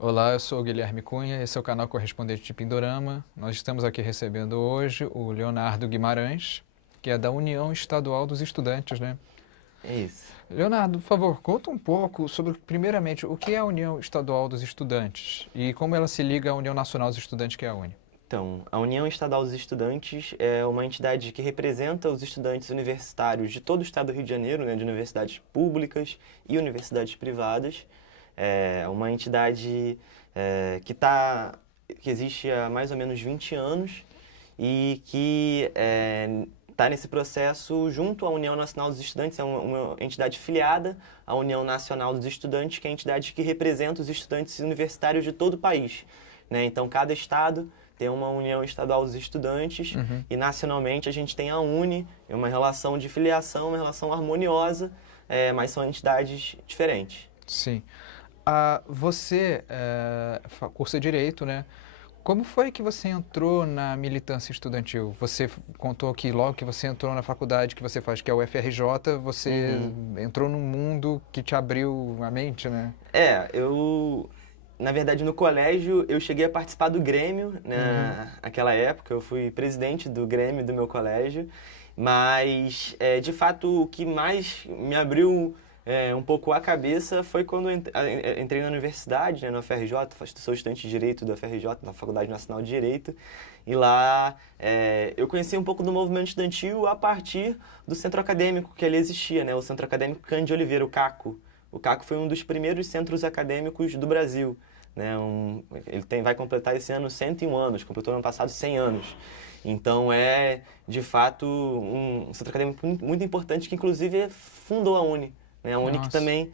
Olá, eu sou o Guilherme Cunha, esse é o canal Correspondente de Pindorama. Nós estamos aqui recebendo hoje o Leonardo Guimarães, que é da União Estadual dos Estudantes, né? É isso. Leonardo, por favor, conta um pouco sobre, primeiramente, o que é a União Estadual dos Estudantes e como ela se liga à União Nacional dos Estudantes, que é a UNE. Então, a União Estadual dos Estudantes é uma entidade que representa os estudantes universitários de todo o estado do Rio de Janeiro, né, de universidades públicas e universidades privadas. É uma entidade que existe há mais ou menos 20 anos e que está nesse processo junto à União Nacional dos Estudantes, é uma entidade filiada à União Nacional dos Estudantes, que é a entidade que representa os estudantes universitários de todo o país, né? Então, cada estado tem uma União Estadual dos Estudantes e nacionalmente a gente tem a UNE, é uma relação de filiação, uma relação harmoniosa, mas são entidades diferentes. Sim. Você cursa Direito, né? Como foi que você entrou na militância estudantil? Você contou que logo que você entrou na faculdade que você faz, que é o FRJ, você entrou num mundo que te abriu a mente, né? Na verdade, no colégio, eu cheguei a participar do Grêmio, né? Naquela época, eu fui presidente do Grêmio do meu colégio, mas, de fato, o que mais me abriu um pouco a cabeça foi quando eu entrei na universidade, né, no FRJ, sou estudante de Direito da FRJ, na Faculdade Nacional de Direito, e lá eu conheci um pouco do movimento estudantil a partir do centro acadêmico que ali existia, né, o Centro Acadêmico Cândido de Oliveira, o CACO. O CACO foi um dos primeiros centros acadêmicos do Brasil, né? Vai completar esse ano 101 anos, completou no ano passado 100 anos. Então de fato, um centro acadêmico muito importante que, inclusive, fundou a UNE. Né? A UNE que Nossa. também,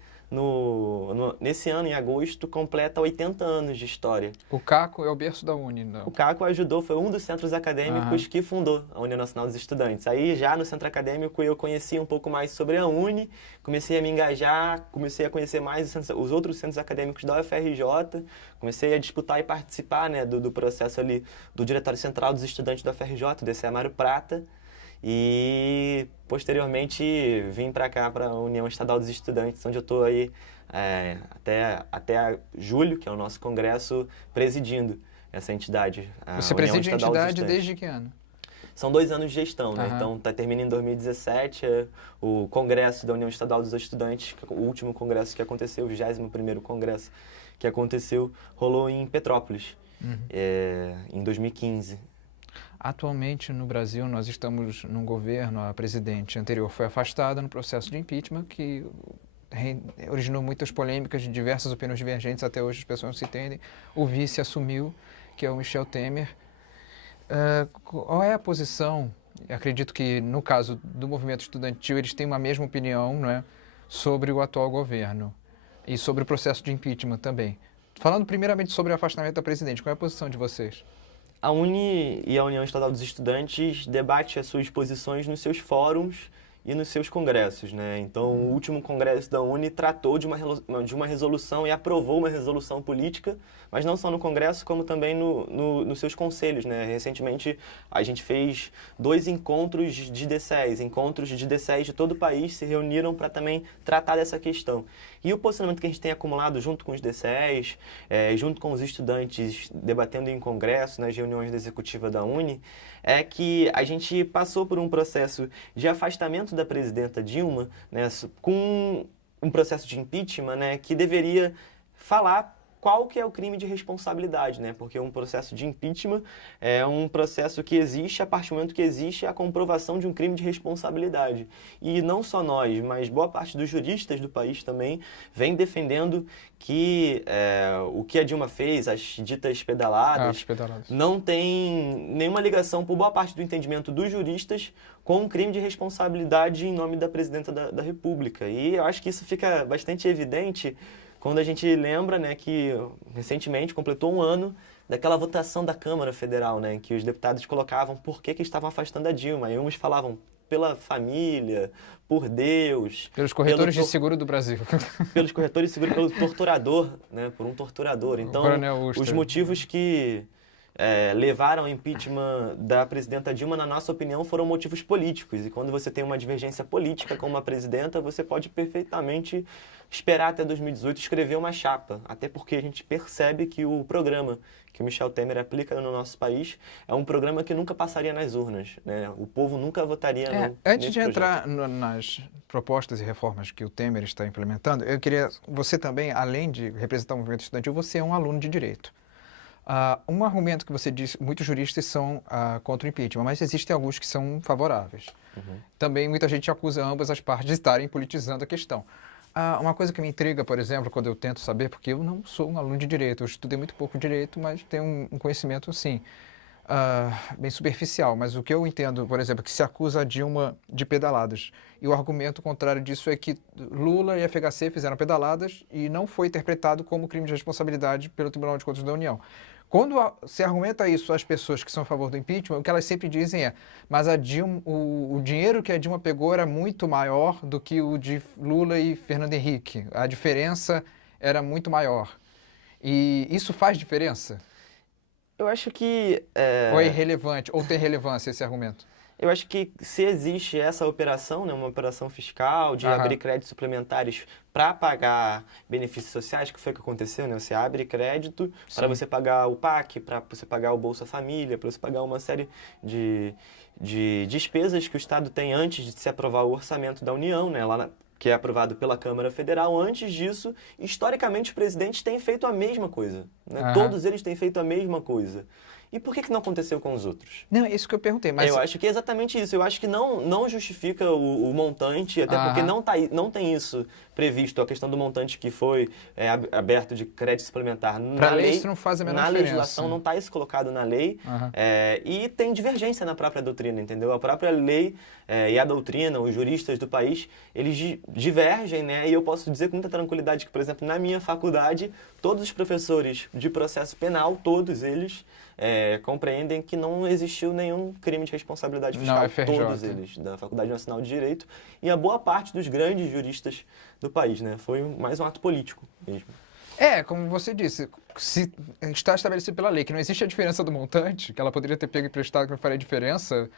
nesse ano, em agosto, completa 80 anos de história. O Caco é o berço da UNE, O não? CACO foi um dos centros acadêmicos que fundou a União Nacional dos Estudantes. Aí, já no centro acadêmico, eu conheci um pouco mais sobre a UNE, comecei a me engajar, comecei a conhecer mais os outros centros acadêmicos da UFRJ, comecei a disputar e participar, né, do processo ali do Diretório Central dos Estudantes da UFRJ, desse Mário Prata, e posteriormente vim para cá, para a União Estadual dos Estudantes, onde eu estou aí até julho, que é o nosso congresso, presidindo essa entidade, a Você União preside a Estadual dos entidade Estudantes. desde que ano? São 2 anos de gestão, né? Aham. Então, termina em 2017, o congresso da União Estadual dos Estudantes, o último congresso que aconteceu, o 21º congresso que aconteceu, rolou em Petrópolis, em 2015. Atualmente, no Brasil, nós estamos num governo, a presidente anterior foi afastada no processo de impeachment, que originou muitas polêmicas de diversas opiniões divergentes, até hoje as pessoas não se entendem. O vice assumiu, que é o Michel Temer. Qual é a posição? Acredito que, no caso do movimento estudantil, eles têm uma mesma opinião, não é, sobre o atual governo e sobre o processo de impeachment também. Falando primeiramente sobre o afastamento da presidente, qual é a posição de vocês? A UNE e a União Estadual dos Estudantes debatem as suas posições nos seus fóruns e nos seus congressos, né? Então, o último congresso da UNE tratou de uma resolução e aprovou uma resolução política, mas não só no congresso, como também nos seus conselhos, né? Recentemente, a gente fez 2 encontros de D10, encontros de D10 de todo o país se reuniram para também tratar dessa questão. E o posicionamento que a gente tem acumulado junto com os D10, junto com os estudantes debatendo em congresso, nas reuniões da executiva da UNE, é que a gente passou por um processo de afastamento da presidenta Dilma, né, com um processo de impeachment, né, que deveria falar qual que é o crime de responsabilidade, né? Porque um processo de impeachment é um processo que existe a partir do momento que existe a comprovação de um crime de responsabilidade. E não só nós, mas boa parte dos juristas do país também vem defendendo que o que a Dilma fez, as ditas pedaladas, não tem nenhuma ligação, por boa parte do entendimento dos juristas, com um crime de responsabilidade em nome da presidenta da República. E eu acho que isso fica bastante evidente quando a gente lembra, né, que recentemente completou 1 ano daquela votação da Câmara Federal, né, em que os deputados colocavam por que estavam afastando a Dilma. E uns falavam pela família, por Deus... Pelos corretores de seguro do Brasil. Pelos corretores de seguro, pelo torturador, né, por um torturador. Então, Coronel os Ustra. motivos que levaram ao impeachment da presidenta Dilma, na nossa opinião, foram motivos políticos. E quando você tem uma divergência política com uma presidenta, você pode perfeitamente esperar até 2018 escrever uma chapa. Até porque a gente percebe que o programa que o Michel Temer aplica no nosso país é um programa que nunca passaria nas urnas, né? O povo nunca votaria antes de nesse entrar nas propostas e reformas que o Temer está implementando, eu queria... Você também, além de representar o movimento estudantil, você é um aluno de direito. Um argumento que você disse, muitos juristas são contra o impeachment, mas existem alguns que são favoráveis. Uhum. Também muita gente acusa ambas as partes de estarem politizando a questão. Uma coisa que me intriga, por exemplo, quando eu tento saber, porque eu não sou um aluno de direito, eu estudei muito pouco direito, mas tenho um conhecimento, sim, bem superficial. Mas o que eu entendo, por exemplo, é que se acusa a Dilma de pedaladas. E o argumento contrário disso é que Lula e FHC fizeram pedaladas e não foi interpretado como crime de responsabilidade pelo Tribunal de Contas da União. Quando se argumenta isso às pessoas que são a favor do impeachment, o que elas sempre dizem é: mas a Dilma, o dinheiro que a Dilma pegou era muito maior do que o de Lula e Fernando Henrique. A diferença era muito maior. E isso faz diferença? Eu acho que... Ou é irrelevante? Ou tem relevância esse argumento? Eu acho que se existe essa operação, né, uma operação fiscal de abrir créditos suplementares para pagar benefícios sociais, que foi o que aconteceu, né? Você abre crédito para você pagar o PAC, para você pagar o Bolsa Família, para você pagar uma série de despesas que o Estado tem antes de se aprovar o orçamento da União, né? Que é aprovado pela Câmara Federal. Antes disso, historicamente, os presidentes têm feito a mesma coisa, né? Todos eles têm feito a mesma coisa. E por que não aconteceu com os outros? Não, é isso que eu perguntei. Mas... Eu acho que é exatamente isso. Eu acho que não justifica o montante, até porque não tem isso previsto, a questão do montante que foi aberto de crédito suplementar na lei. Isso não faz a menor diferença. diferença. Legislação não está isso colocado na lei. E tem divergência na própria doutrina, entendeu? A própria lei e a doutrina, os juristas do país, eles divergem, né? E eu posso dizer com muita tranquilidade que, por exemplo, na minha faculdade, todos os professores de processo penal, todos eles... compreendem que não existiu nenhum crime de responsabilidade fiscal, todos eles, da Faculdade Nacional de Direito, e a boa parte dos grandes juristas do país, né? Foi mais um ato político mesmo. Como você disse, se está estabelecido pela lei que não existe a diferença do montante, que ela poderia ter pego emprestado que não faria diferença,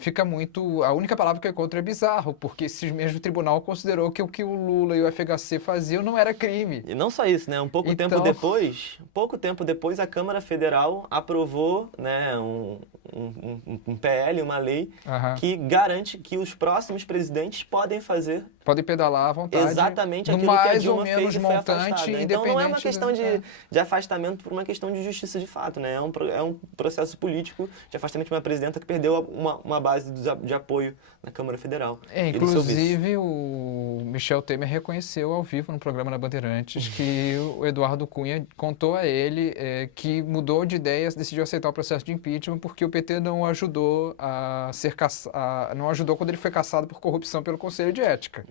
fica muito... A única palavra que é contra é bizarro, porque esse mesmo tribunal considerou que o que o Lula e o FHC faziam não era crime. E não só isso, né? Pouco tempo depois, a Câmara Federal aprovou, né, um PL, uma lei, que garante que os próximos presidentes podem pedalar à vontade. Exatamente aquilo que a Dilma fez e foi afastada. Então não é uma questão de afastamento por uma questão de justiça de fato, né? É um processo político de afastamento de uma presidenta que perdeu uma base de apoio na Câmara Federal. Inclusive, o Michel Temer reconheceu ao vivo no programa da Bandeirantes que o Eduardo Cunha contou a ele que mudou de ideias, decidiu aceitar o processo de impeachment porque o PT não ajudou não ajudou quando ele foi cassado por corrupção pelo Conselho de Ética.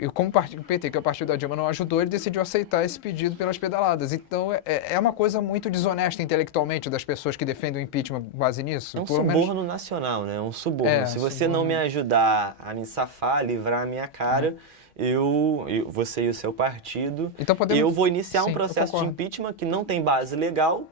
E como o PT, que é o partido da Dilma, não ajudou, ele decidiu aceitar esse pedido pelas pedaladas. Então, é uma coisa muito desonesta intelectualmente das pessoas que defendem o impeachment com base nisso. É um suborno nacional, né? Um suborno. Se você não me ajudar a me safar, a livrar a minha cara, você e o seu partido, então eu vou iniciar um processo de impeachment que não tem base legal,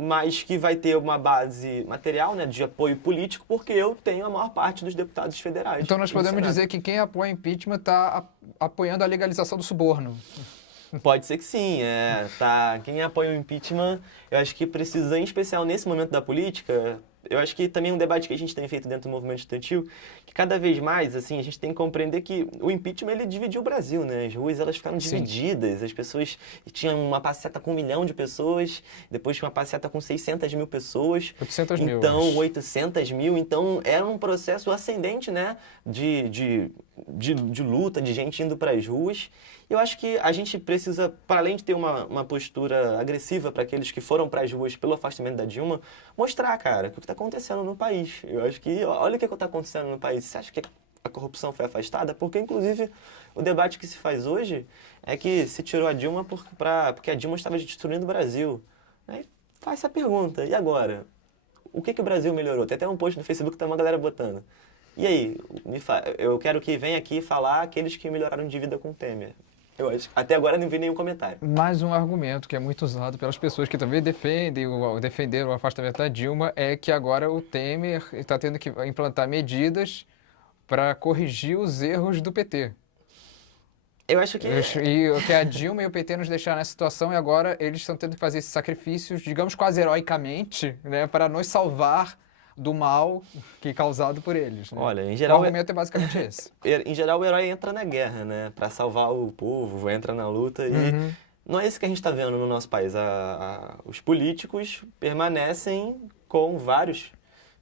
mas que vai ter uma base material, né, de apoio político, porque eu tenho a maior parte dos deputados federais. Então nós podemos dizer que quem apoia impeachment está apoiando a legalização do suborno. Pode ser que sim. Quem apoia o impeachment, eu acho que precisa, em especial nesse momento da política, eu acho que também um debate que a gente tem feito dentro do movimento estudantil, que cada vez mais, assim, a gente tem que compreender que o impeachment, ele dividiu o Brasil, né? As ruas, elas ficaram divididas, as pessoas tinham uma passeata com 1 milhão de pessoas, depois tinha uma passeata com 600 mil pessoas. 800 mil. Então, 800 mil. Então, era um processo ascendente, né? De luta, de gente indo para as ruas. Eu acho que a gente precisa, para além de ter uma postura agressiva para aqueles que foram para as ruas pelo afastamento da Dilma, mostrar, cara, o que está acontecendo no país. Eu acho que, olha o que está acontecendo no país. Você acha que a corrupção foi afastada? Porque, inclusive, o debate que se faz hoje é que se tirou a Dilma porque a Dilma estava destruindo o Brasil. Aí faz essa pergunta, e agora? O que o Brasil melhorou? Tem até um post no Facebook que tá uma galera botando. E aí, eu quero que venha aqui falar aqueles que melhoraram de vida com o Temer. Eu acho. Até agora não vi nenhum comentário. Mais um argumento que é muito usado pelas pessoas que também defenderam o afastamento da Dilma é que agora o Temer está tendo que implantar medidas para corrigir os erros do PT. Eu acho que... E que a Dilma e o PT nos deixaram nessa situação e agora eles estão tendo que fazer esses sacrifícios, digamos quase heroicamente, né, para nos salvar do mal que é causado por eles. Né? Olha, em O geral, argumento é basicamente esse. em geral o herói entra na guerra, né? Pra salvar o povo, entra na luta e não é isso que a gente está vendo no nosso país. Os políticos permanecem com vários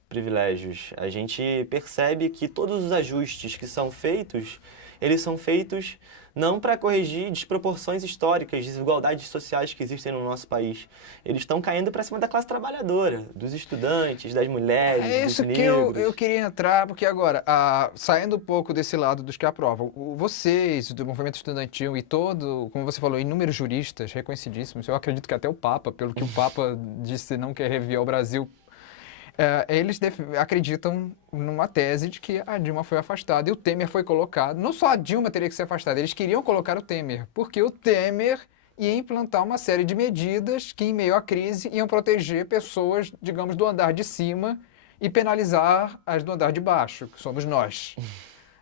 privilégios. A gente percebe que todos os ajustes que são feitos, eles são feitos não para corrigir desproporções históricas, desigualdades sociais que existem no nosso país. Eles estão caindo para cima da classe trabalhadora, dos estudantes, das mulheres, É dos isso que negros. eu queria entrar, porque agora, saindo um pouco desse lado dos que aprovam, vocês, do movimento estudantil e todo, como você falou, inúmeros juristas reconhecidíssimos, eu acredito que até o Papa, pelo que o Papa disse não quer reviar o Brasil, eles acreditam numa tese de que a Dilma foi afastada e o Temer foi colocado. Não só a Dilma teria que ser afastada, eles queriam colocar o Temer, porque o Temer ia implantar uma série de medidas que, em meio à crise, iam proteger pessoas, digamos, do andar de cima e penalizar as do andar de baixo, que somos nós.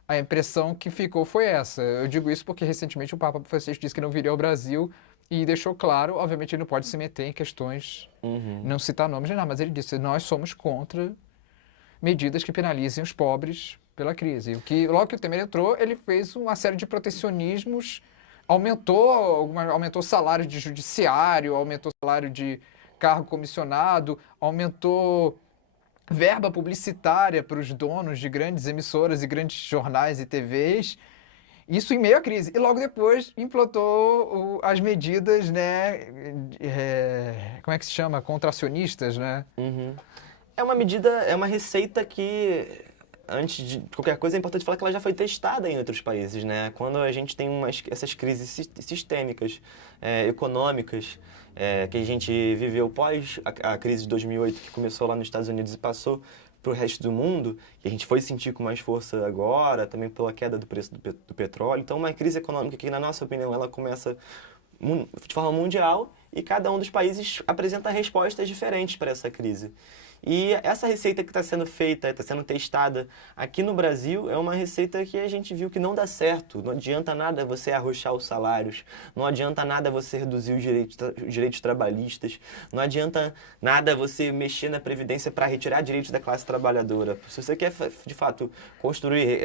A impressão que ficou foi essa. Eu digo isso porque, recentemente, o Papa Francisco disse que não viria ao Brasil e deixou claro, obviamente, ele não pode se meter em questões, não citar nomes nem nada, mas ele disse, nós somos contra medidas que penalizem os pobres pela crise. Logo que o Temer entrou, ele fez uma série de protecionismos, aumentou salário de judiciário, aumentou salário de cargo comissionado, aumentou verba publicitária para os donos de grandes emissoras e grandes jornais e TVs, isso em meio à crise. E logo depois implantou as medidas, né, como é que se chama? Contracionistas, né? É uma medida, é uma receita que, antes de qualquer coisa, é importante falar que ela já foi testada em outros países, né? Quando a gente tem essas crises sistêmicas, econômicas, que a gente viveu pós a crise de 2008, que começou lá nos Estados Unidos e passou para o resto do mundo, e a gente foi sentir com mais força agora, também pela queda do preço do petróleo. Então, uma crise econômica que, na nossa opinião, ela começa de forma mundial e cada um dos países apresenta respostas diferentes para essa crise. E essa receita que está sendo feita, está sendo testada aqui no Brasil, é uma receita que a gente viu que não dá certo. Não adianta nada você arrochar os salários, não adianta nada você reduzir os direitos trabalhistas, não adianta nada você mexer na Previdência para retirar direitos da classe trabalhadora. Se você quer, de fato,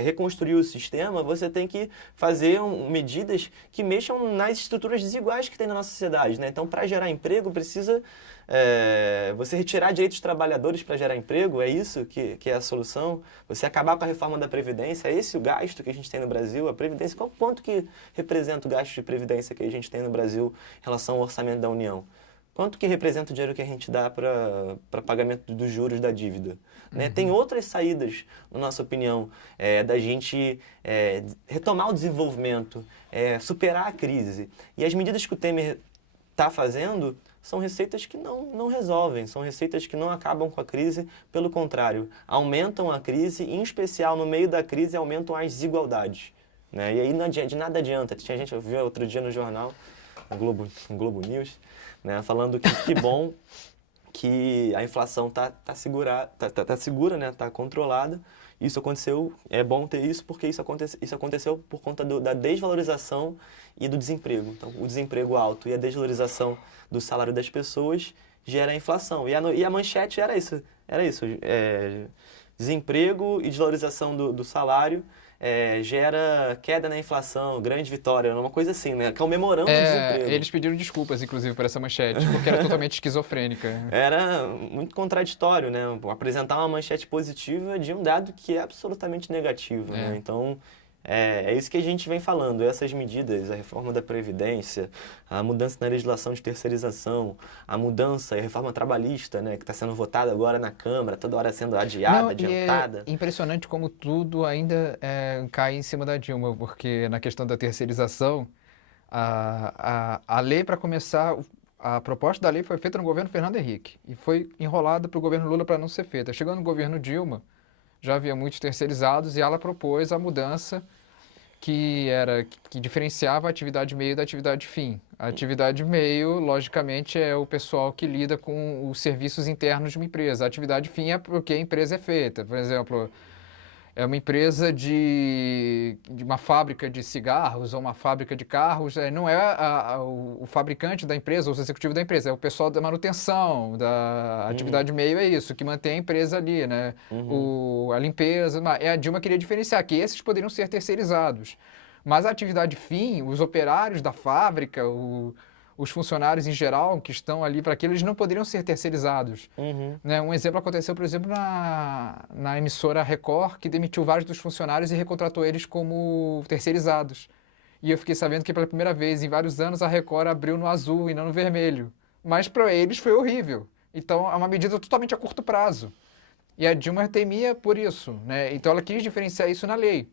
reconstruir o sistema, você tem que fazer medidas que mexam nas estruturas desiguais que tem na nossa sociedade, né? Então, para gerar emprego, precisa... você retirar direitos dos trabalhadores para gerar emprego, é isso que é a solução? Você acabar com a reforma da Previdência, é esse o gasto que a gente tem no Brasil? A Previdência, quanto que representa o gasto de Previdência que a gente tem no Brasil em relação ao orçamento da União? Quanto que representa o dinheiro que a gente dá para pagamento dos juros da dívida? Né? Tem outras saídas, na nossa opinião, da gente retomar o desenvolvimento, superar a crise. E as medidas que o Temer está fazendo são receitas que não resolvem, são receitas que não acabam com a crise, pelo contrário, aumentam a crise e, em especial, no meio da crise, aumentam as desigualdades. Né? E aí de nada adianta. Tinha gente, eu vi outro dia no jornal, no Globo News, né, falando que bom que a inflação tá segura, né, tá controlada. Isso aconteceu, é bom ter isso porque isso aconteceu por conta da desvalorização e do desemprego. Então, o desemprego alto e a desvalorização do salário das pessoas gera a inflação. E a manchete era isso, desemprego e desvalorização do salário gera queda na inflação, grande vitória, uma coisa assim, né? Comemorando o desemprego. Eles pediram desculpas, inclusive, por essa manchete, porque era totalmente esquizofrênica. Era muito contraditório, né? Apresentar uma manchete positiva de um dado que é absolutamente negativo, né? Então, é isso que a gente vem falando, essas medidas, a reforma da Previdência, a mudança na legislação de terceirização, a mudança e a reforma trabalhista, né, que está sendo votada agora na Câmara, toda hora sendo adiantada. É impressionante como tudo ainda cai em cima da Dilma, porque na questão da terceirização, a lei, para começar, a proposta da lei foi feita no governo Fernando Henrique e foi enrolada para o governo Lula para não ser feita. Chegando no governo Dilma, já havia muitos terceirizados e ela propôs a mudança que diferenciava a atividade meio da atividade fim. A atividade meio, logicamente, é o pessoal que lida com os serviços internos de uma empresa. A atividade fim é porque a empresa é feita. Por exemplo, é uma empresa de uma fábrica de cigarros ou uma fábrica de carros, não é o fabricante da empresa ou o executivo da empresa, é o pessoal da manutenção, da atividade meio é isso, que mantém a empresa ali, né? A limpeza, a Dilma queria diferenciar que esses poderiam ser terceirizados. Mas a atividade fim, os operários da fábrica, os funcionários em geral que estão ali para aquilo, eles não poderiam ser terceirizados. Né? Um exemplo aconteceu, por exemplo, na emissora Record, que demitiu vários dos funcionários e recontratou eles como terceirizados. E eu fiquei sabendo que pela primeira vez em vários anos a Record abriu no azul e não no vermelho. Mas para eles foi horrível. Então é uma medida totalmente a curto prazo. E a Dilma temia por isso, né? Então ela quis diferenciar isso na lei.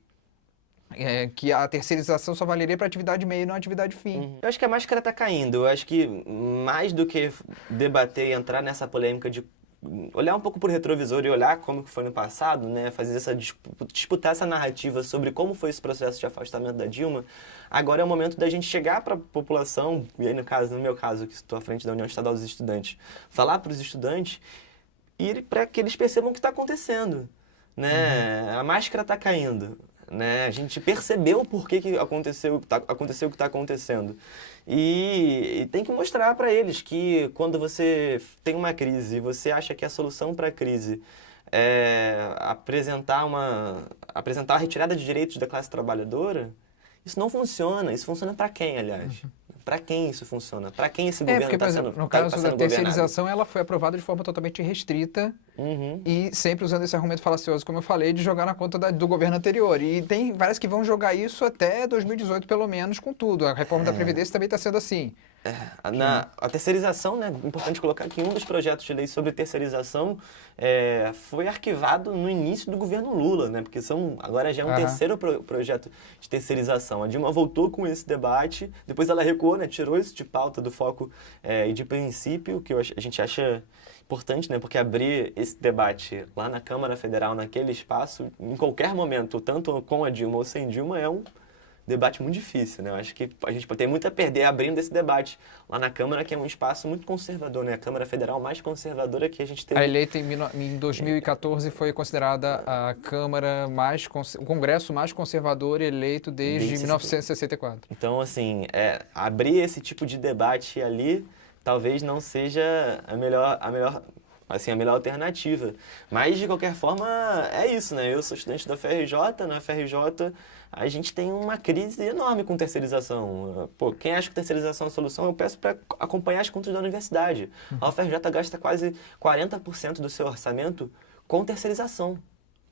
Que a terceirização só valeria para atividade meio e não atividade fim. Eu acho que a máscara está caindo. Eu acho que mais do que debater e entrar nessa polêmica de olhar um pouco por retrovisor e olhar como que foi no passado, né, fazer disputar essa narrativa sobre como foi esse processo de afastamento da Dilma, agora é o momento da gente chegar para a população, e aí no meu caso, que estou à frente da União Estadual dos Estudantes, falar para os estudantes e para que eles percebam o que está acontecendo, né? A máscara está caindo. Né? A gente percebeu por que aconteceu o que está acontecendo. E tem que mostrar para eles que quando você tem uma crise e você acha que a solução para a crise é apresentar a retirada de direitos da classe trabalhadora, isso não funciona. Isso funciona para quem, aliás? Para quem isso funciona? Para quem esse governo está sendo no caso da terceirização, ela foi aprovada de forma totalmente restrita e sempre usando esse argumento falacioso, como eu falei, de jogar na conta do governo anterior. E tem várias que vão jogar isso até 2018, pelo menos, com tudo. A reforma da Previdência também está sendo assim. A terceirização, né, importante colocar que um dos projetos de lei sobre terceirização foi arquivado no início do governo Lula, né, porque agora já é um terceiro projeto de terceirização. A Dilma voltou com esse debate, depois ela recuou, né, tirou isso de pauta do foco e de princípio, que a gente acha importante, né, porque abrir esse debate lá na Câmara Federal, naquele espaço, em qualquer momento, tanto com a Dilma ou sem Dilma, é um debate muito difícil, né? Eu acho que a gente tem muito a perder abrindo esse debate lá na Câmara, que é um espaço muito conservador, né? A Câmara Federal mais conservadora que a gente teve. A eleita em 2014 foi considerada a Câmara o Congresso mais conservador eleito desde 1964. Então, assim, abrir esse tipo de debate ali talvez não seja a melhor alternativa. Mas, de qualquer forma, é isso, né? Eu sou estudante da UFRJ, na UFRJ a gente tem uma crise enorme com terceirização. Pô, quem acha que terceirização é a solução, eu peço para acompanhar as contas da universidade. A UFRJ gasta quase 40% do seu orçamento com terceirização.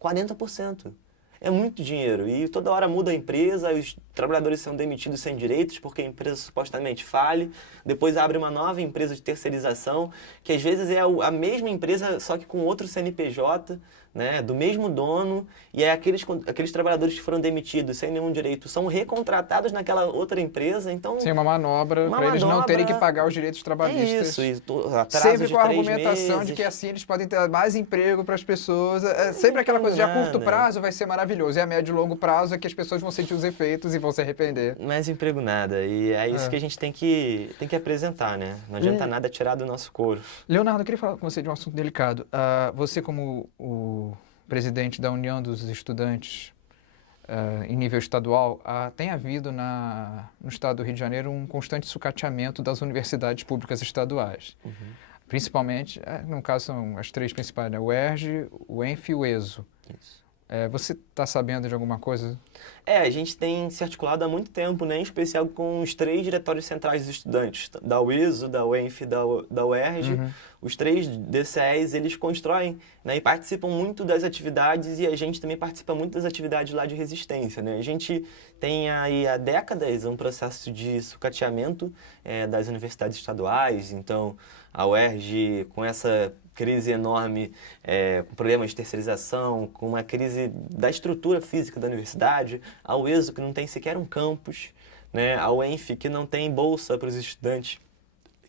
40%. É muito dinheiro e toda hora muda a empresa, os trabalhadores são demitidos sem direitos porque a empresa supostamente fale, depois abre uma nova empresa de terceirização, que às vezes é a mesma empresa, só que com outro CNPJ, né, do mesmo dono, e aqueles trabalhadores que foram demitidos sem nenhum direito são recontratados naquela outra empresa, então... Sim, uma manobra para eles não terem que pagar os direitos trabalhistas. É isso, sempre com a argumentação de que assim eles podem ter mais emprego para as pessoas, sempre aquela coisa de a curto prazo vai ser maravilhoso, e a médio e longo prazo é que as pessoas vão sentir os efeitos e vão se arrepender. Mais emprego nada, e é isso que a gente tem que apresentar, né? Não adianta nada tirar do nosso couro. Leonardo, eu queria falar com você de um assunto delicado. Você como o presidente da União dos Estudantes em nível estadual, tem havido no estado do Rio de Janeiro um constante sucateamento das universidades públicas estaduais. Principalmente, no caso são as três principais, né? O UERJ, o ENF e o ESO. Isso. Você está sabendo de alguma coisa? A gente tem se articulado há muito tempo, né, em especial com os três diretórios centrais dos estudantes, da UESO, da UENF e da UERJ. Os três DCEs, eles constroem, né, e participam muito das atividades, e a gente também participa muito das atividades lá de resistência, né? A gente tem aí há décadas um processo de sucateamento das universidades estaduais, então a UERJ com essa crise enorme, com problemas de terceirização, com uma crise da estrutura física da universidade, a UESO que não tem sequer um campus, né? A UENF que não tem bolsa para os estudantes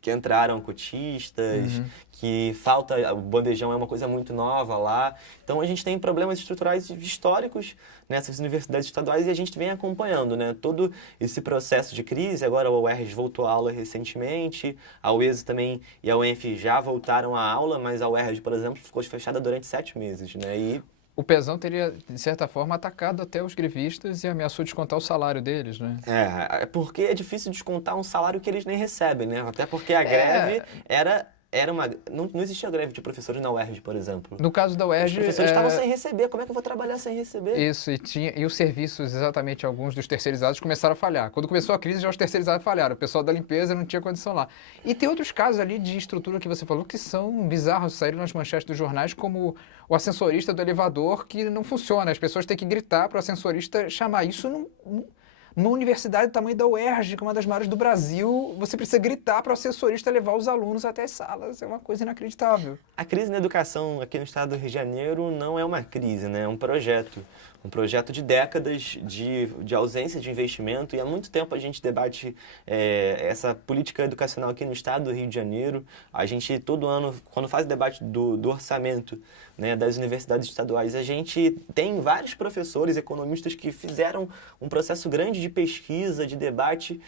que entraram cotistas, que falta, o bandejão é uma coisa muito nova lá. Então a gente tem problemas estruturais históricos nessas universidades estaduais e a gente vem acompanhando, né? Todo esse processo de crise. Agora a UERJ voltou à aula recentemente, a UESO também e a UENF já voltaram à aula, mas a UERJ, por exemplo, ficou fechada durante 7 meses, né? E o Pezão teria, de certa forma, atacado até os grevistas e ameaçou descontar o salário deles, né? é porque é difícil descontar um salário que eles nem recebem, né? Até porque a greve era uma... Não existia greve de professores na UERJ, por exemplo. No caso da Os UERJ... professores estavam sem receber. Como é que eu vou trabalhar sem receber? Isso, e os serviços, exatamente, alguns dos terceirizados começaram a falhar. Quando começou a crise, já os terceirizados falharam. O pessoal da limpeza não tinha condição lá. E tem outros casos ali de estrutura que você falou que são bizarros, saíram nas manchetes dos jornais, como o ascensorista do elevador que não funciona. As pessoas têm que gritar para o ascensorista chamar. Isso numa universidade do tamanho da UERJ, que é uma das maiores do Brasil, você precisa gritar para o assessorista levar os alunos até as salas. É uma coisa inacreditável. A crise na educação aqui no estado do Rio de Janeiro não é uma crise, né? É um projeto. Um projeto de décadas de ausência de investimento, e há muito tempo a gente debate essa política educacional aqui no estado do Rio de Janeiro. A gente, todo ano, quando faz o debate do orçamento, né, das universidades estaduais, a gente tem vários professores, economistas que fizeram um processo grande de pesquisa, de debate,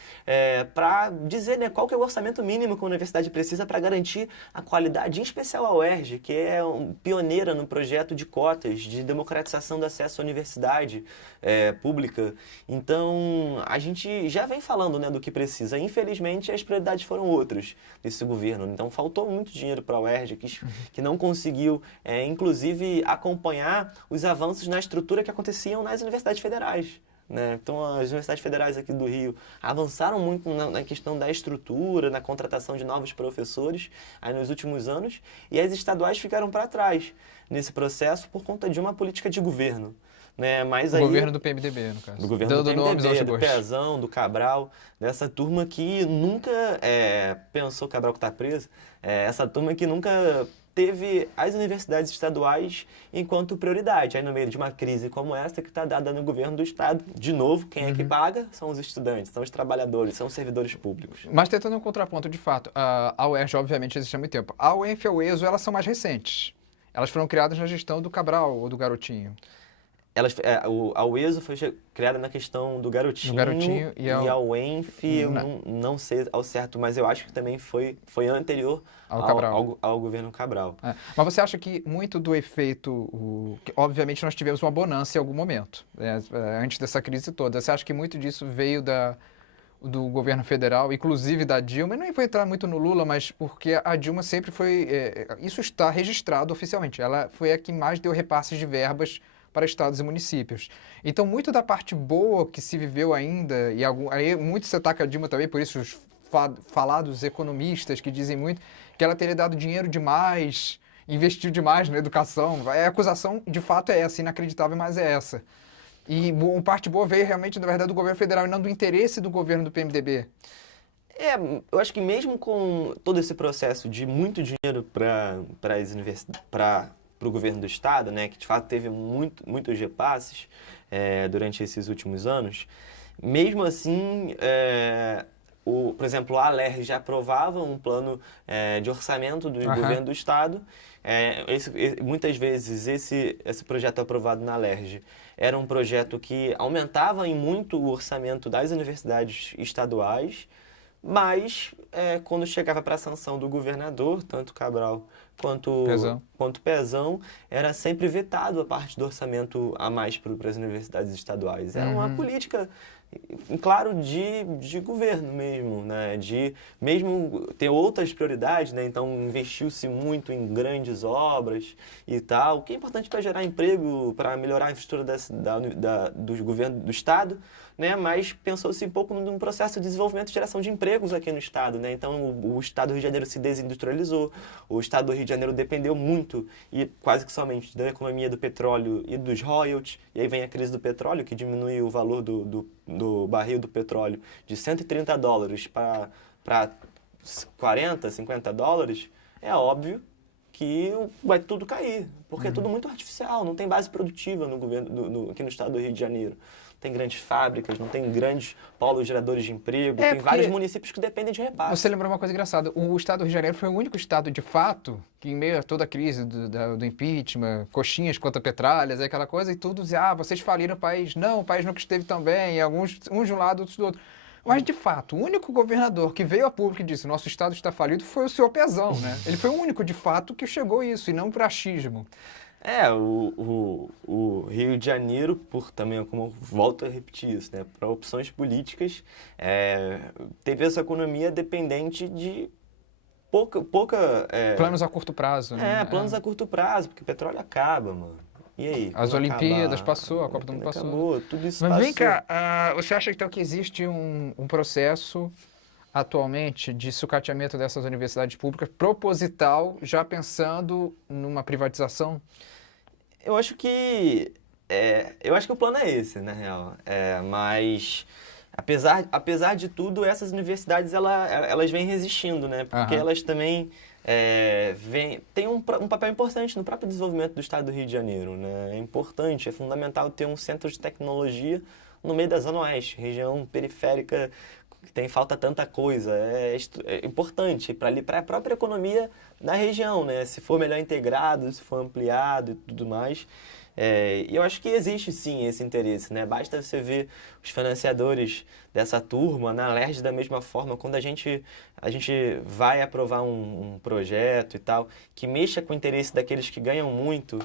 para dizer, né, qual que é o orçamento mínimo que a universidade precisa para garantir a qualidade, em especial a UERJ, que é pioneira no projeto de cotas, de democratização do acesso à universidade pública. Então, a gente já vem falando, né, do que precisa. Infelizmente, as prioridades foram outras desse governo. Então, faltou muito dinheiro para a UERJ, que não conseguiu, inclusive, acompanhar os avanços na estrutura que aconteciam nas universidades federais. Né? Então, as universidades federais aqui do Rio avançaram muito na questão da estrutura, na contratação de novos professores aí nos últimos anos, e as estaduais ficaram para trás nesse processo por conta de uma política de governo. Né? Mas o governo do PMDB, no caso. Do governo do PMDB, do Pezão, do Cabral, dessa turma que nunca pensou, Cabral que está preso, essa turma que nunca teve as universidades estaduais enquanto prioridade. Aí no meio de uma crise como essa que está dada no governo do estado, de novo, quem é que paga? São os estudantes, são os trabalhadores, são os servidores públicos. Mas tentando um contraponto, de fato, a UERJ obviamente existe há muito tempo. A UENF e a UESO, elas são mais recentes. Elas foram criadas na gestão do Cabral ou do Garotinho. A UESO foi criada na questão do Garotinho e a UENF, eu não sei ao certo, mas eu acho que também foi anterior ao governo Cabral. Mas você acha que muito do efeito... obviamente nós tivemos uma bonança em algum momento, antes dessa crise toda. Você acha que muito disso veio do governo federal, inclusive da Dilma? Eu não vou entrar muito no Lula, mas porque a Dilma sempre foi... isso está registrado oficialmente. Ela foi a que mais deu repasses de verbas para estados e municípios. Então, muito da parte boa que se viveu ainda, e aí muito se ataca a Dilma também, por isso os falados economistas que dizem muito que ela teria dado dinheiro demais, investiu demais na educação. A acusação, de fato, é essa, inacreditável, mas é essa. E parte boa veio realmente, na verdade, do governo federal e não do interesse do governo do PMDB. Eu acho que mesmo com todo esse processo de muito dinheiro para as universidades, para o governo do estado, né, que de fato teve muitos repasses durante esses últimos anos, mesmo assim, por exemplo, a ALERJ já aprovava um plano de orçamento do governo do estado. Muitas vezes esse projeto aprovado na ALERJ era um projeto que aumentava em muito o orçamento das universidades estaduais, mas quando chegava para a sanção do governador, tanto Cabral quanto Pezão, era sempre vetado a parte do orçamento a mais para as universidades estaduais. Era uma política, claro, de governo mesmo, né? De mesmo ter outras prioridades, né? Então investiu-se muito em grandes obras e tal, o que é importante para gerar emprego, para melhorar a infraestrutura do governo do estado, né? Mas pensou-se um pouco num processo de desenvolvimento e geração de empregos aqui no estado, né? Então o estado do Rio de Janeiro se desindustrializou, o estado do Rio de Janeiro dependeu muito e quase que somente da economia do petróleo e dos royalties, e aí vem a crise do petróleo, que diminui o valor do barril do petróleo de $130 para 40, $50, é óbvio que vai tudo cair, porque é tudo muito artificial, não tem base produtiva no governo, aqui no estado do Rio de Janeiro. Não tem grandes fábricas, não tem grandes polos geradores de emprego, tem vários municípios que dependem de repasse. Você lembrou uma coisa engraçada, o estado do Rio de Janeiro foi o único estado, de fato, que em meio a toda a crise do impeachment, coxinhas contra petralhas, aquela coisa, e tudo dizia, vocês faliram o país. Não, o país nunca esteve tão bem, e uns de um lado, outros do outro. Mas, de fato, o único governador que veio a público e disse nosso estado está falido foi o senhor Pezão, né? Ele foi o único, de fato, que chegou a isso, e não por achismo. O Rio de Janeiro, também, como eu volto a repetir isso, né? Para opções políticas, teve essa economia dependente de pouca planos a curto prazo, né? Planos a curto prazo, porque o petróleo acaba, mano. E aí? As Olimpíadas passou, a Copa do Mundo passou. Acabou, tudo isso Mas passou. vem cá, você acha então que existe um processo atualmente de sucateamento dessas universidades públicas proposital, já pensando numa privatização? Eu acho que o plano é esse, na real. Mas apesar de tudo, essas universidades elas vêm resistindo, né? Porque elas também têm um papel importante no próprio desenvolvimento do estado do Rio de Janeiro, né? É importante, é fundamental ter um centro de tecnologia no meio da Zona Oeste, região periférica que falta tanta coisa. É importante para a própria economia da região, né? Se for melhor integrado, se for ampliado e tudo mais. E eu acho que existe sim esse interesse, né? Basta você ver os financiadores dessa turma na LERJ da mesma forma, quando a gente vai aprovar um projeto e tal, que mexa com o interesse daqueles que ganham muito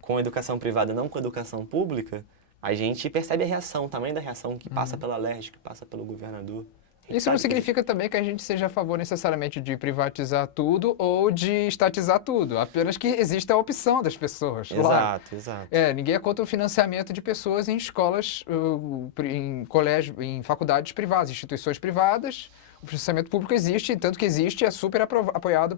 com educação privada, não com educação pública, a gente percebe a reação, o tamanho da reação que passa pela LERJ, que passa pelo governador. Isso não significa também que a gente seja a favor necessariamente de privatizar tudo ou de estatizar tudo, apenas que existe a opção das pessoas. Exato. Ninguém é contra o financiamento de pessoas em escolas, em colégios, em faculdades privadas, instituições privadas. O financiamento público existe, tanto que existe, é super apoiado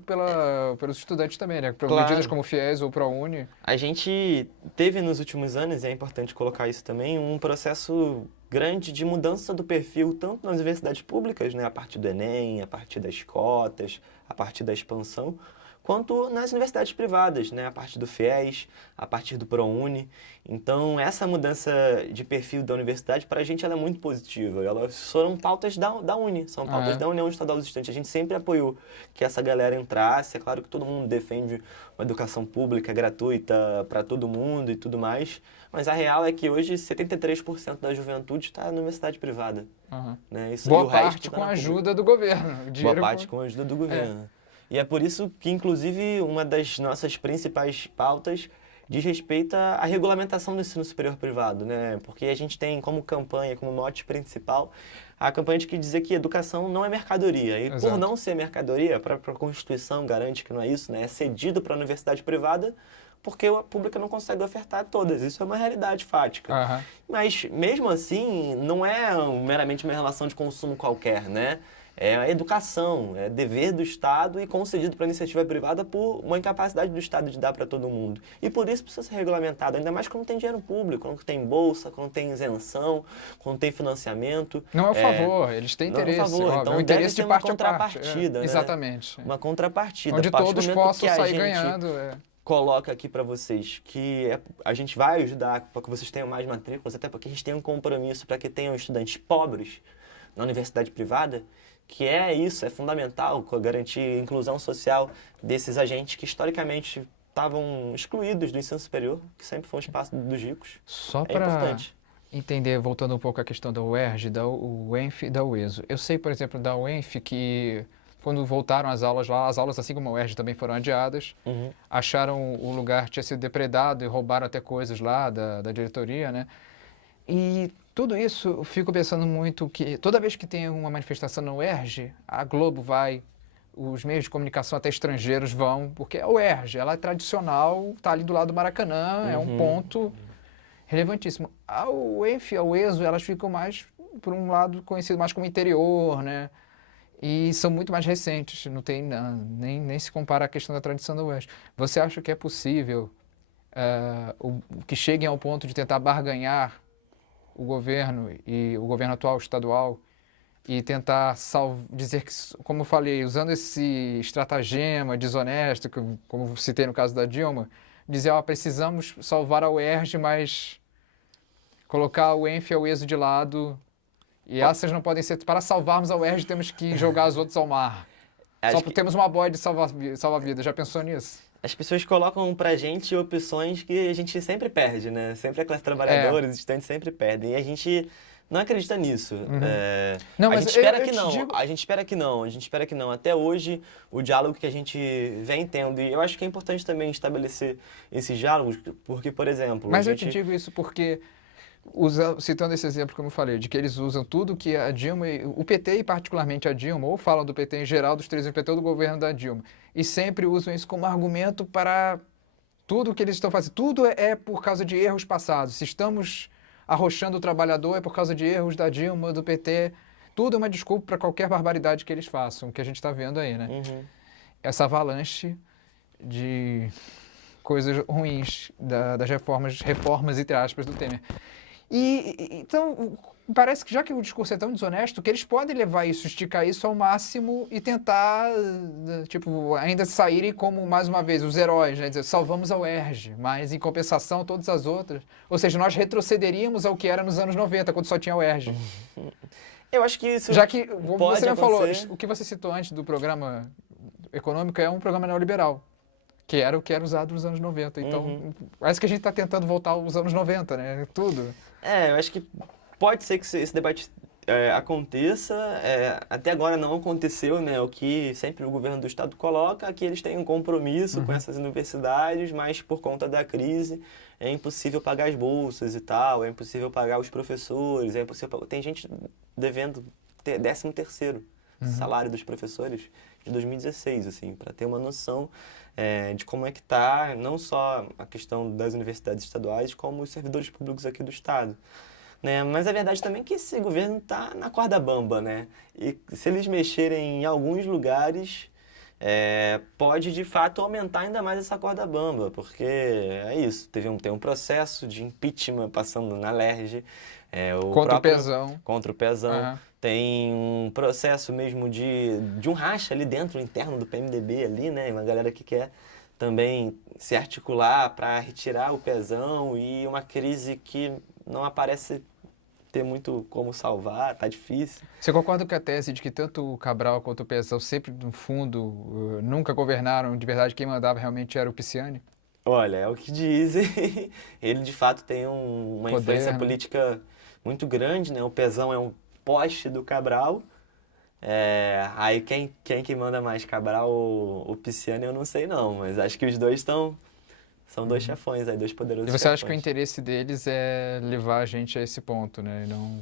pelos estudantes também, né? Por medidas como o FIES ou o ProUni. A gente teve nos últimos anos, e é importante colocar isso também, um processo grande de mudança do perfil, tanto nas universidades públicas, né? A partir do Enem, a partir das cotas, a partir da expansão, quanto nas universidades privadas, né? A partir do FIES, a partir do ProUni. Então, essa mudança de perfil da universidade, para a gente, ela é muito positiva. Elas foram pautas da Uni, são pautas da União Estadual dos Estudantes. A gente sempre apoiou que essa galera entrasse. É claro que todo mundo defende uma educação pública gratuita para todo mundo e tudo mais, mas a real é que hoje 73% da juventude está na universidade privada. Né? Boa parte com a ajuda do governo. Boa parte com a ajuda do governo. E é por isso que, inclusive, uma das nossas principais pautas diz respeito à regulamentação do ensino superior privado, né? Porque a gente tem como campanha, como mote principal, a campanha de que dizer que educação não é mercadoria. E por não ser mercadoria, a própria Constituição garante que não é isso, né? É cedido para a universidade privada porque a pública não consegue ofertar todas. Isso é uma realidade fática. Mas, mesmo assim, não é meramente uma relação de consumo qualquer, né? É a educação, é dever do Estado e concedido para a iniciativa privada por uma incapacidade do Estado de dar para todo mundo. E por isso precisa ser regulamentado, ainda mais quando tem dinheiro público, quando tem bolsa, quando tem isenção, quando tem financiamento. Não é o favor, eles têm interesse. Não é o favor, então o interesse deve ter uma contrapartida. Né? Exatamente. Uma contrapartida. Onde todos possam sair ganhando. Coloca aqui para vocês que a gente vai ajudar para que vocês tenham mais matrículas, até porque a gente tem um compromisso para que tenham estudantes pobres na universidade privada, que isso, é fundamental, garantir a inclusão social desses agentes que historicamente estavam excluídos do ensino superior, que sempre foi um espaço dos ricos. Só para entender, voltando um pouco à questão da UERJ, da UENF e da UESO. Eu sei, por exemplo, da UENF que quando voltaram as aulas lá, as aulas, assim como a UERJ, também foram adiadas, acharam o lugar tinha sido depredado e roubaram até coisas lá da diretoria, né? E tudo isso, eu fico pensando muito que toda vez que tem uma manifestação na UERJ, a Globo vai, os meios de comunicação até estrangeiros vão, porque a UERJ, ela é tradicional, está ali do lado do Maracanã, é um ponto relevantíssimo. A UENF e a UESO, elas ficam mais, por um lado, conhecidas mais como interior, né? E são muito mais recentes, não tem, nem se compara à questão da tradição da UERJ. Você acha que é possível que cheguem ao ponto de tentar barganhar o governo e o governo atual estadual e tentar dizer que, como eu falei, usando esse estratagema desonesto, como citei no caso da Dilma, dizer, ó, precisamos salvar a UERJ, mas colocar o ENF e a UESO de lado, e essas não podem ser... Para salvarmos a UERJ, temos que jogar as outras ao mar. Só porque temos uma boia de salva-vida. Já pensou nisso? As pessoas colocam pra gente opções que a gente sempre perde, né? Sempre a classe trabalhadora, os estudantes sempre perdem. E a gente não acredita nisso. Não, a mas gente espera que te não. digo- A gente espera que não. A gente espera que não. Até hoje, o diálogo que a gente vem tendo. E eu acho que é importante também estabelecer esses diálogos, porque, por exemplo... Mas a eu te gente... digo isso porque, citando esse exemplo como eu falei, de que eles usam tudo que a Dilma, o PT e particularmente a Dilma, ou falam do PT em geral, dos três do PT ou do governo da Dilma, e sempre usam isso como argumento para tudo que eles estão fazendo. Tudo é por causa de erros passados. Se estamos arrochando o trabalhador é por causa de erros da Dilma, do PT. Tudo é uma desculpa para qualquer barbaridade que eles façam, que a gente está vendo aí, né? Essa avalanche de coisas ruins das reformas entre aspas, do Temer. Então, parece que já que o discurso é tão desonesto, que eles podem levar isso, esticar isso ao máximo e tentar, tipo, ainda saírem como, mais uma vez, os heróis, né? Dizer, salvamos a UERJ, mas em compensação todas as outras. Ou seja, nós retrocederíamos ao que era nos anos 90, quando só tinha a UERJ. Eu acho que isso Já que, como pode você já falou, acontecer. o que você citou antes do programa econômico é um programa neoliberal, que era o que era usado nos anos 90. Então, parece que a gente está tentando voltar aos anos 90, né? Tudo. Eu acho que pode ser que esse debate aconteça. Até agora não aconteceu, né? O que sempre o governo do estado coloca, que eles têm um compromisso com essas universidades, mas por conta da crise é impossível pagar as bolsas e tal, é impossível pagar os professores, é impossível... Tem gente devendo 13º salário dos professores de 2016, assim, para ter uma noção de como é que está, não só a questão das universidades estaduais, como os servidores públicos aqui do estado. Né? Mas a verdade também é que esse governo está na corda bamba, né? E se eles mexerem em alguns lugares, pode de fato aumentar ainda mais essa corda bamba, porque é isso, tem um processo de impeachment passando na LERJ, Contra o Pezão. Contra o Pezão. Tem um processo mesmo de um racha ali dentro, interno do PMDB ali, né? Uma galera que quer também se articular para retirar o Pezão e uma crise que não aparece ter muito como salvar, tá difícil. Você concorda com a tese de que tanto o Cabral quanto o Pezão sempre, no fundo, nunca governaram, de verdade quem mandava realmente era o Pisciani? Olha, é o que dizem. Ele, de fato, tem uma Poder, influência né? política muito grande, né? O Pezão é um poste do Cabral. Aí quem que manda mais, Cabral ou o Pisciani, eu não sei não, mas acho que os dois são dois chefões aí, dois poderosos E você acha que o chefões. interesse deles é levar a gente a esse ponto, né? E não...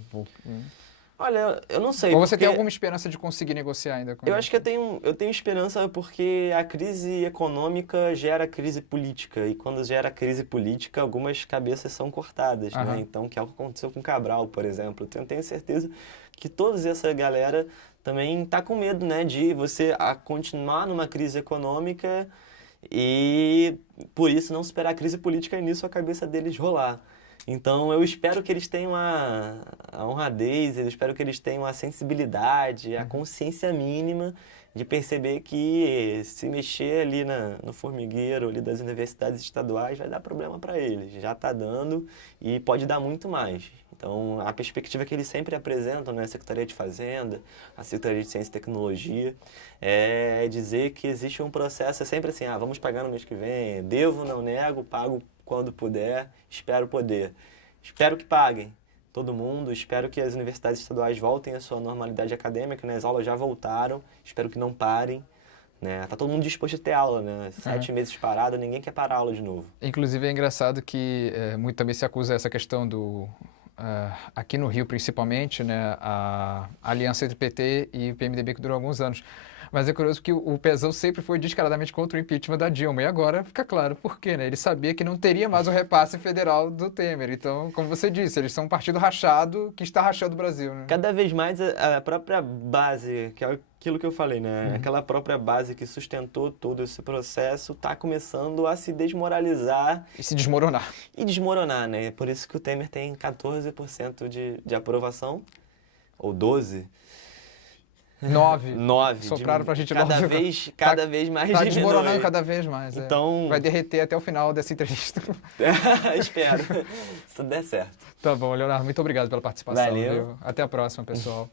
Olha, eu não sei, Ou você tem porque alguma esperança de conseguir negociar ainda com eu eles? acho que eu tenho esperança porque a crise econômica gera crise política, e quando gera crise política, algumas cabeças são cortadas, né? Então, que é o que aconteceu com o Cabral, por exemplo. Eu tenho certeza que toda essa galera também está com medo, né, de você continuar numa crise econômica e, por isso, não superar a crise política e nisso a cabeça deles rolar. Então, eu espero que eles tenham a honradez, eu espero que eles tenham a sensibilidade, a consciência mínima de perceber que se mexer ali no formigueiro ali das universidades estaduais vai dar problema para eles. Já está dando e pode dar muito mais. Então, a perspectiva que eles sempre apresentam, né, a Secretaria de Fazenda, a Secretaria de Ciência e Tecnologia, é dizer que existe um processo, é sempre assim, vamos pagar no mês que vem, devo, não nego, pago quando puder, espero poder. Espero que paguem todo mundo, espero que as universidades estaduais voltem à sua normalidade acadêmica, né? As aulas já voltaram, espero que não parem. Né? Tá todo mundo disposto a ter aula, né? 7 meses parado, ninguém quer parar a aula de novo. Inclusive é engraçado que muito também se acusa essa questão aqui no Rio principalmente, né? A aliança entre o PT e o PMDB que durou alguns anos. Mas é curioso que o Pezão sempre foi descaradamente contra o impeachment da Dilma. E agora fica claro por quê, né? Ele sabia que não teria mais o repasse federal do Temer. Então, como você disse, eles são um partido rachado que está rachando o Brasil, né? Cada vez mais a própria base, que é aquilo que eu falei, né? Aquela própria base que sustentou todo esse processo está começando a se desmoralizar. E se desmoronar. E desmoronar, né? Por isso que o Temer tem 14% de aprovação, ou 12%. 9. 9. Sopraram pra gente cada 9. Cada vez mais Tá diminui. desmoronando cada vez mais. Então... Vai derreter até o final dessa entrevista. Espero. Se tudo der certo. Tá bom, Leonardo, muito obrigado pela participação. Valeu. Viu? Até a próxima, pessoal.